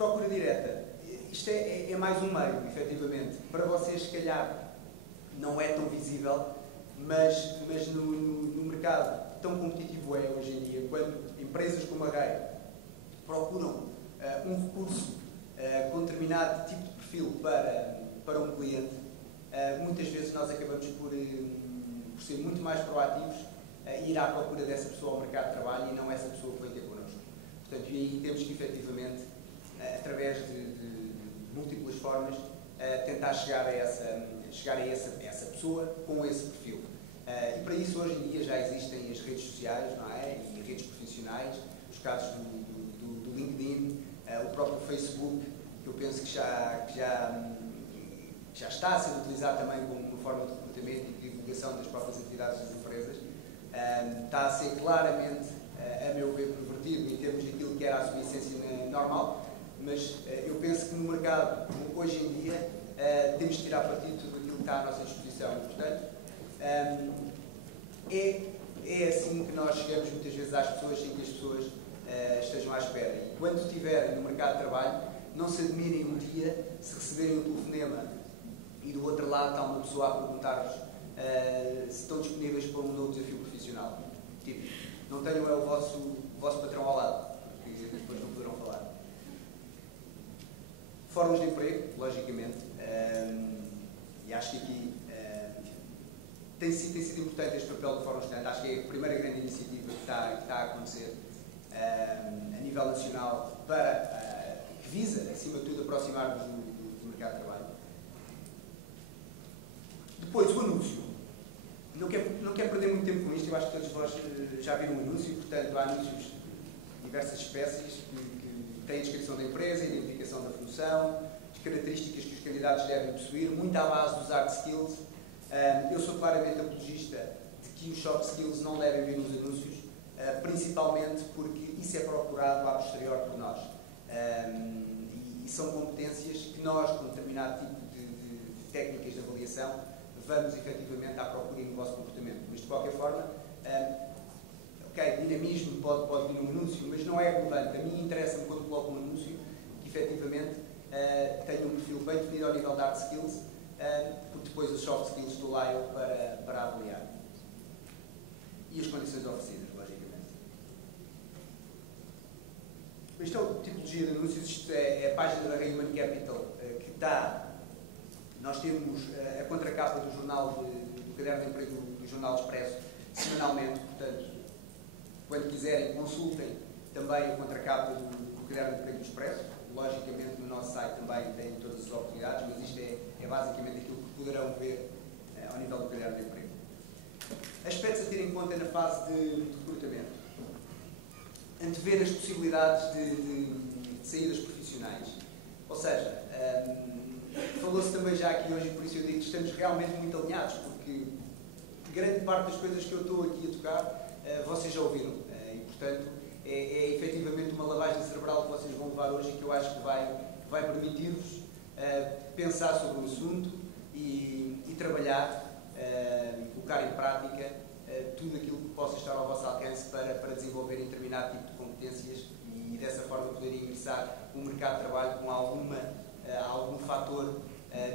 Procura direta. Isto é mais um meio, efetivamente. Para vocês, se calhar, não é tão visível, mas no mercado tão competitivo é hoje em dia, quando empresas como a GAI procuram um recurso com determinado tipo de perfil para um cliente, muitas vezes nós acabamos por ser muito mais proativos e ir à procura dessa pessoa ao mercado de trabalho e não essa pessoa que vem ter connosco. Portanto, e aí temos que, efetivamente, através de múltiplas formas, tentar chegar a essa pessoa com esse perfil. E para isso, hoje em dia, já existem as redes sociais, não é? E redes profissionais, os casos do LinkedIn, o próprio Facebook, que eu penso que já está a ser utilizado também como uma forma de recrutamento e de divulgação das próprias atividades das empresas. Está a ser claramente, a meu ver, pervertido em termos daquilo que era a sua essência normal, mas eu penso que no mercado, hoje em dia, temos que tirar partido de tudo aquilo que está à nossa disposição. E, portanto, é assim que nós chegamos muitas vezes às pessoas sem que as pessoas estejam à espera. E quando estiverem no mercado de trabalho, não se admirem um dia se receberem um telefonema e do outro lado está uma pessoa a perguntar-vos se estão disponíveis para um novo desafio profissional. Tipo, não tenham o vosso patrão ao lado, porque depois não poderão falar. Fóruns de emprego, logicamente, e acho que aqui tem sido importante este papel do Fórum Estudante. Acho que é a primeira grande iniciativa que está a acontecer a nível nacional que visa, acima de tudo, aproximar-nos do mercado de trabalho. Depois, o anúncio. Não quero perder muito tempo com isto, eu acho que todos vós já viram o anúncio, portanto, há anúncios de diversas espécies que têm a descrição da empresa, a identificação da função, as características que os candidatos devem possuir, muito à base dos hard skills. Eu sou claramente apologista de que os soft skills não devem vir nos anúncios, principalmente porque isso é procurado a posterior por nós. E são competências que nós, com determinado tipo de técnicas de avaliação, vamos efetivamente à procura no vosso comportamento. Mas, de qualquer forma, dinamismo pode vir num anúncio, mas não é relevante. A mim interessa-me, quando coloco um anúncio, que efetivamente tenha um perfil bem definido ao nível de hard skills, porque depois os soft skills estou lá eu para avaliar. E as condições oferecidas, logicamente. Isto é a tipologia de anúncios, isto é a página da Human Capital que está. Nós temos a contracapa do jornal do Caderno de Emprego do Jornal Expresso semanalmente, portanto, quando quiserem, consultem também a contracapa do Caderno de Emprego do Expresso. Logicamente, no nosso site também tem todas as oportunidades, mas isto é basicamente aquilo que poderão ver ao nível do Caderno de Emprego. Aspectos a ter em conta na fase de recrutamento. Antever as possibilidades de saídas profissionais. Ou seja, falou-se também já aqui hoje, e por isso eu digo que estamos realmente muito alinhados, porque grande parte das coisas que eu estou aqui a tocar, vocês já ouviram. E, portanto, é efetivamente uma lavagem cerebral que vocês vão levar hoje e que eu acho que vai permitir-vos pensar sobre o assunto e trabalhar, colocar em prática tudo aquilo que possa estar ao vosso alcance para desenvolverem determinado tipo de competências e dessa forma poderem ingressar no mercado de trabalho com algum fator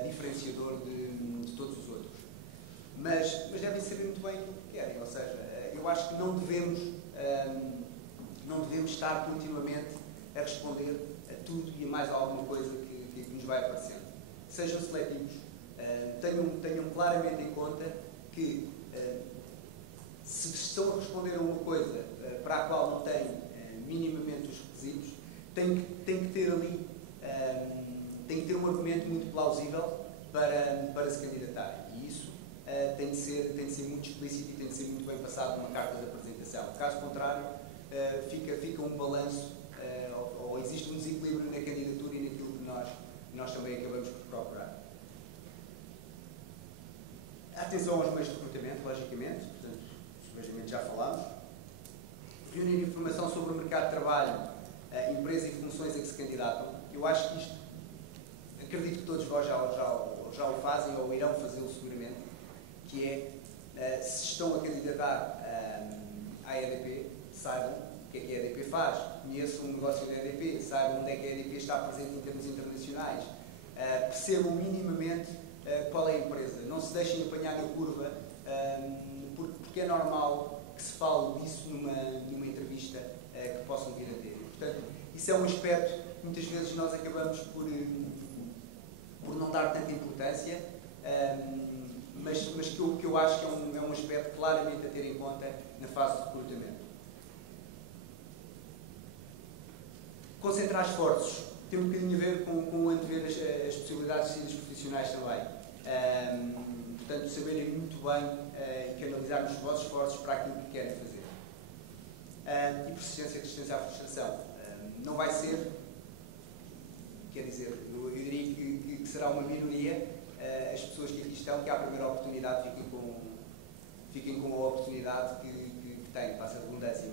diferenciador de todos os outros. Mas devem saber muito bem o que querem, ou seja, eu acho que não devemos estar continuamente a responder a tudo e a mais alguma coisa que nos vai aparecendo. Sejam seletivos, tenham claramente em conta que se estão a responder a uma coisa para a qual não têm minimamente os requisitos, tem que ter ali tem que ter um argumento muito plausível para se candidatarem. E isso tem de ser muito explícito e tem de ser muito bem passado numa carta de apresentação. Caso contrário, fica um balanço ou existe um desequilíbrio na candidatura e naquilo que nós também acabamos por procurar. Atenção aos meios de recrutamento, logicamente, portanto, logicamente já falámos. Reunir informação sobre o mercado de trabalho, empresa e funções a que se candidatam. Eu acho que isto, acredito que todos vós já o fazem ou irão fazê-lo seguramente, que é, se estão a candidatar à EDP, saibam que é que a EDP faz, conheçam o negócio da EDP, saibam onde é que a EDP está presente em termos internacionais, percebam minimamente qual é a empresa. Não se deixem apanhar na curva, porque é normal que se fale disso numa entrevista que possam vir a ter. Portanto, isso é um aspecto que muitas vezes nós acabamos por não dar tanta importância, mas que eu acho que é um aspecto claramente a ter em conta na fase de recrutamento. Concentrar esforços tem um bocadinho a ver com antever as possibilidades de saídas profissionais também. Portanto, saberem muito bem e canalizar os vossos esforços para aquilo que querem fazer. E persistência e resistência à frustração. Não vai ser, quer dizer, eu diria que será uma minoria as pessoas que aqui estão, que à primeira oportunidade fiquem com a oportunidade que têm, passa a redundância,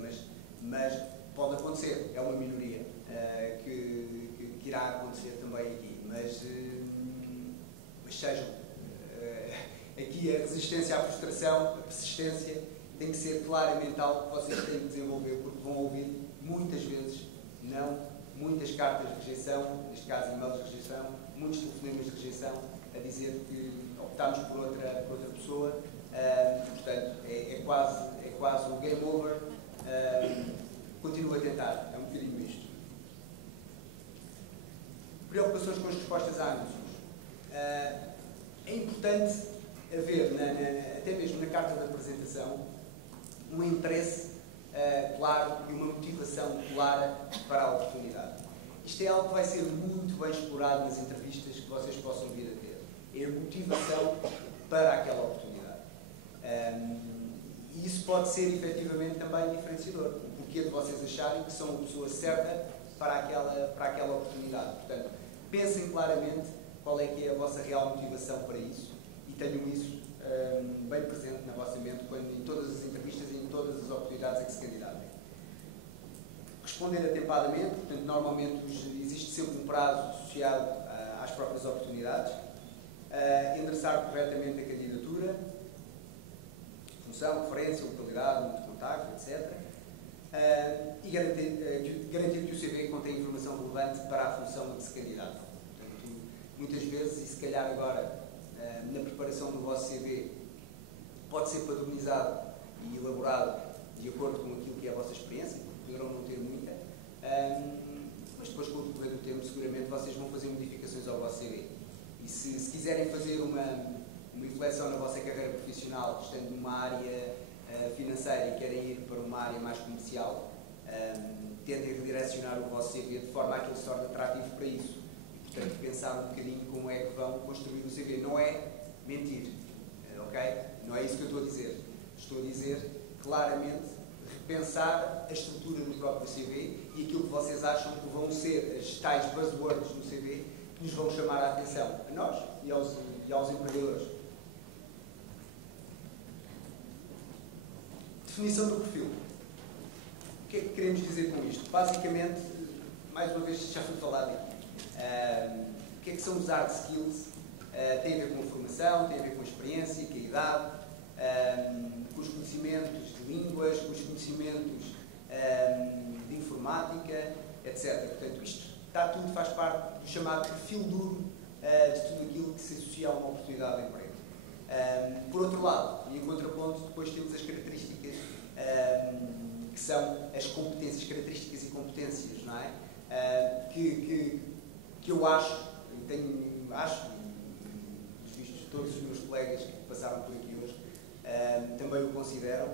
mas pode acontecer, é uma minoria que irá acontecer também aqui, mas sejam aqui a resistência à frustração, a persistência tem que ser claramente algo que vocês têm que desenvolver, porque vão ouvir muitas vezes não, muitas cartas de rejeição, neste caso e-mails de rejeição, muitos telefonemas de rejeição a dizer que optámos por outra pessoa, portanto é quase o game over, continuo a tentar, é um bocadinho isto. Preocupações com as respostas a anúncios. É importante haver, até mesmo na carta de apresentação, um interesse claro e uma motivação clara para a oportunidade. Isto é algo que vai ser muito bem explorado nas entrevistas que vocês possam vir a ter. É a motivação para aquela oportunidade. E isso pode ser, efetivamente, também diferenciador. O porquê de vocês acharem que são a pessoa certa para aquela oportunidade. Portanto, pensem claramente qual é que é a vossa real motivação para isso e tenham isso bem presente na vossa mente em todas as entrevistas e em todas as oportunidades a que se candidatem. Responder atempadamente, portanto, normalmente existe sempre um prazo associado às próprias oportunidades. Endereçar corretamente a candidatura, função, referência, localidade, número de contacto, etc. E garantir que o CV contém informação relevante para a função a que se candidata. Portanto, muitas vezes, e se calhar agora, na preparação do vosso CV, pode ser padronizado e elaborado de acordo com aquilo que é a vossa experiência, porque poderão não ter muita, mas depois, com o decorrer do tempo, seguramente vocês vão fazer modificações ao vosso CV. E se quiserem fazer uma reflexão na vossa carreira profissional, estando numa área financeira e querem ir para uma área mais comercial, tentem redirecionar o vosso CV de forma a que ele se torne atrativo para isso. E, portanto, pensar um bocadinho como é que vão construir o CV. Não é mentir, ok? Não é isso que eu estou a dizer. Estou a dizer, claramente, repensar a estrutura do próprio CV e aquilo que vocês acham que vão ser as tais buzzwords no CV que nos vão chamar a atenção, a nós e aos empregadores. Definição do perfil. O que é que queremos dizer com isto? Basicamente, mais uma vez, já foi falado aqui. O que é que são os hard skills? Tem a ver com a formação, tem a ver com a experiência, com a idade, com os conhecimentos de línguas, com os conhecimentos de informática, etc. Portanto, isto tudo faz parte do chamado perfil duro de tudo aquilo que se associa a uma oportunidade de emprego. Por outro lado, e em contraponto, depois temos as características que são as competências, características e competências, não é? Que eu acho, visto todos os meus colegas que passaram por aqui hoje, também o consideram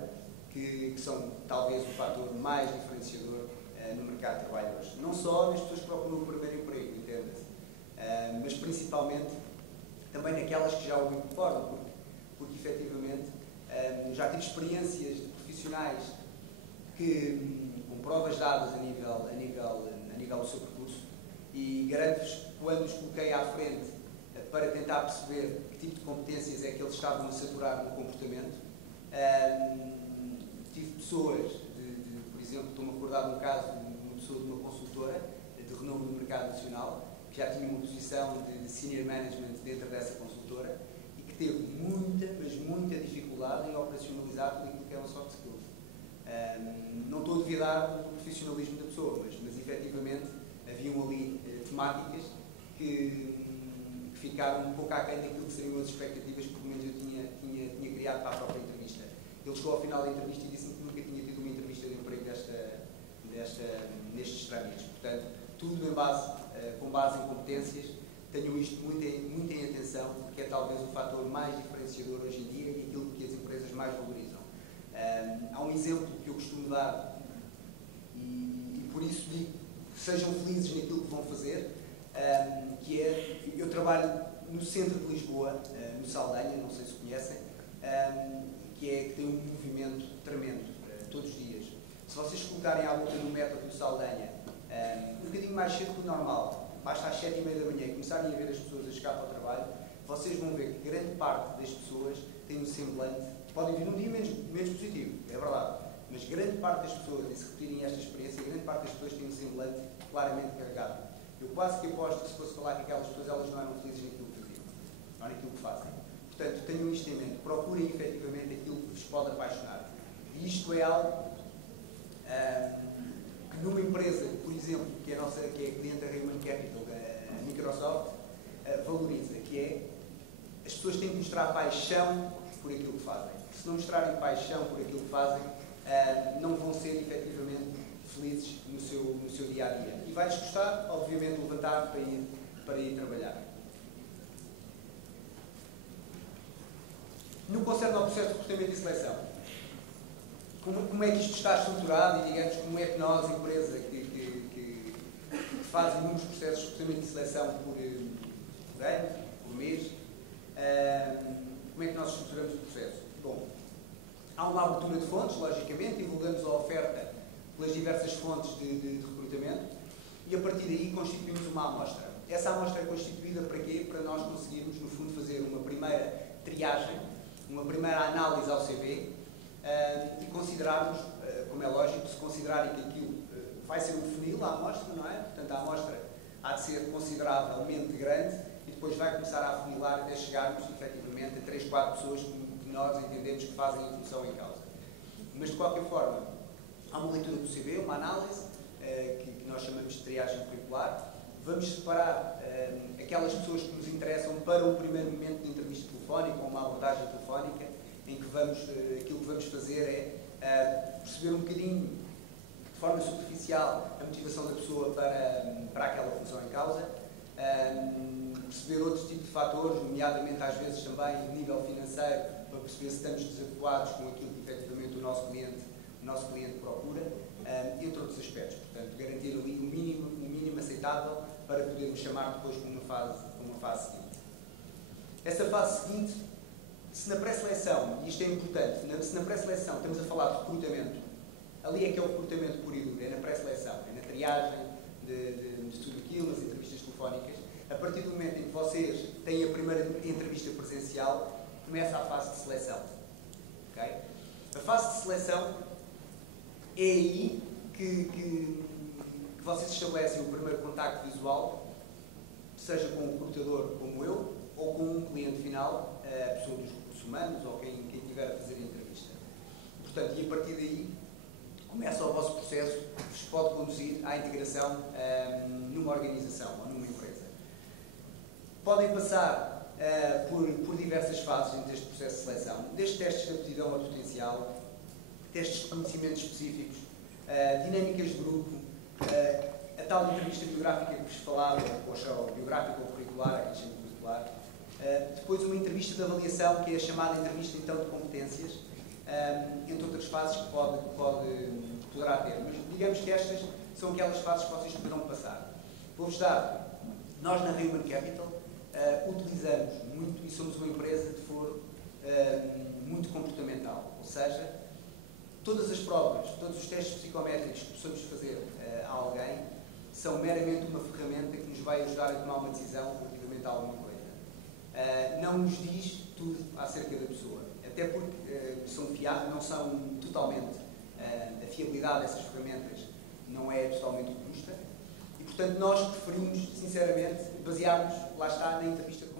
que são talvez o fator mais diferenciador no mercado de trabalho hoje. Não só nas pessoas que procuram o primeiro emprego, entenda-se, mas principalmente também naquelas que já o concordam, porque efetivamente já tive experiências de profissionais que, com provas dadas a nível do seu percurso, e garanto-vos que quando os coloquei à frente para tentar perceber que tipo de competências é que eles estavam a saturar no comportamento, tive pessoas, por exemplo, estou-me a recordar de um caso de uma pessoa de uma consultora de renome no mercado nacional, que já tinha uma posição de senior management dentro dessa consultora e que teve muita, mas muita dificuldade em operacionalizar tudo aquilo que eram soft skills. Não estou a dever duvidar do profissionalismo da pessoa, mas efetivamente haviam ali temáticas que ficaram um pouco aquém daquilo que seriam as expectativas que pelo menos eu tinha criado para a própria entrevista. Ele chegou ao final da entrevista e disse-me que nunca tinha tido uma entrevista de emprego nestes trâmites. Portanto, tudo com base em competências. Tenham isto muito em atenção, porque é talvez o fator mais diferenciador hoje em dia e aquilo que as empresas mais valorizam. Há um exemplo que eu costumo dar e por isso digo que sejam felizes naquilo que vão fazer, que é, eu trabalho no centro de Lisboa, no Saldanha, não sei se conhecem, que tem um movimento tremendo, todos os dias. Se vocês colocarem à volta no metro do Saldanha, um bocadinho mais cedo que o normal, basta às 7h30 da manhã e começarem a ver as pessoas a chegar para o trabalho, vocês vão ver que grande parte das pessoas tem um semblante, podem vir num dia menos positivo, é verdade, mas grande parte das pessoas, e se repetirem esta experiência, grande parte das pessoas tem um semblante claramente carregado. Eu quase que aposto que se fosse falar com aquelas pessoas, elas não eram felizes naquilo que faziam, não naquilo que fazem. Portanto, tenham isto em mente, procurem efetivamente aquilo que vos pode apaixonar. E isto é algo que numa empresa, por exemplo, que é a cliente da Human Capital, a Microsoft, valoriza, que é as pessoas têm que mostrar paixão por aquilo que fazem. Se não mostrarem paixão por aquilo que fazem, não vão ser efetivamente felizes no seu dia-a-dia. E vai-lhes custar, obviamente, levantar para ir trabalhar. No que concerne ao processo de recrutamento e seleção, como é que isto está estruturado e, digamos, como é que nós, empresa, que faz inúmeros processos de recrutamento e seleção por ano, por mês, como é que nós estruturamos o processo? Bom, há uma abertura de fontes, logicamente, divulgamos a oferta pelas diversas fontes de recrutamento e, a partir daí, constituímos uma amostra. Essa amostra é constituída para quê? Para nós conseguirmos, no fundo, fazer uma primeira triagem, uma primeira análise ao CV e considerarmos, como é lógico, se considerarem que aquilo vai ser um funil, a amostra, não é? Portanto, a amostra há de ser consideravelmente grande e depois vai começar a afunilar até chegarmos, efetivamente, a 3, 4 pessoas que nós entendemos que fazem a função em causa. Mas, de qualquer forma, há uma leitura do CV, uma análise, que nós chamamos de triagem curricular. Vamos separar aquelas pessoas que nos interessam para o primeiro momento de entrevista telefónica ou uma abordagem telefónica, em que aquilo que vamos fazer é perceber um bocadinho, de forma superficial, a motivação da pessoa para aquela função em causa, perceber outros tipos de fatores, nomeadamente às vezes também o nível financeiro, para perceber se estamos desadequados com aquilo que efetivamente o nosso cliente procura, entre outros aspectos. Portanto, garantir ali o mínimo aceitável para podermos chamar depois com uma fase seguinte. Essa fase seguinte, se na pré-seleção, e isto é importante, se na pré-seleção estamos a falar de recrutamento, ali é que é o recrutamento puro e duro, é na pré-seleção, é na triagem de tudo aquilo, nas entrevistas telefónicas. A partir do momento em que vocês têm a primeira entrevista presencial, começa a fase de seleção. Okay? A fase de seleção é aí que vocês estabelecem o primeiro contacto visual, seja com um recrutador como eu, ou com um cliente final, a pessoa dos recursos humanos, ou quem estiver a fazer a entrevista. Portanto, e a partir daí, começa o vosso processo que vos pode conduzir à integração numa organização ou numa empresa. Podem passar por diversas fases deste processo de seleção, desde testes de aptidão ao potencial, testes de conhecimentos específicos, dinâmicas de grupo, a tal entrevista biográfica que vos falava, ou biográfica ou curricular, aqui chama curricular, depois uma entrevista de avaliação, que é a chamada entrevista então de competências, entre outras fases que poderá ter. Mas digamos que estas são aquelas fases que vocês poderão passar. Vou-vos dar, nós na Human Capital utilizamos muito, e somos uma empresa de foro muito comportamental, ou seja, todas as provas, todos os testes psicométricos que possamos fazer a alguém são meramente uma ferramenta que nos vai ajudar a tomar uma decisão relativamente a alguma coisa. Não nos diz tudo acerca da pessoa, até porque não são totalmente, a fiabilidade dessas ferramentas não é totalmente robusta e, portanto, nós preferimos, sinceramente, basear-nos, lá está, na entrevista de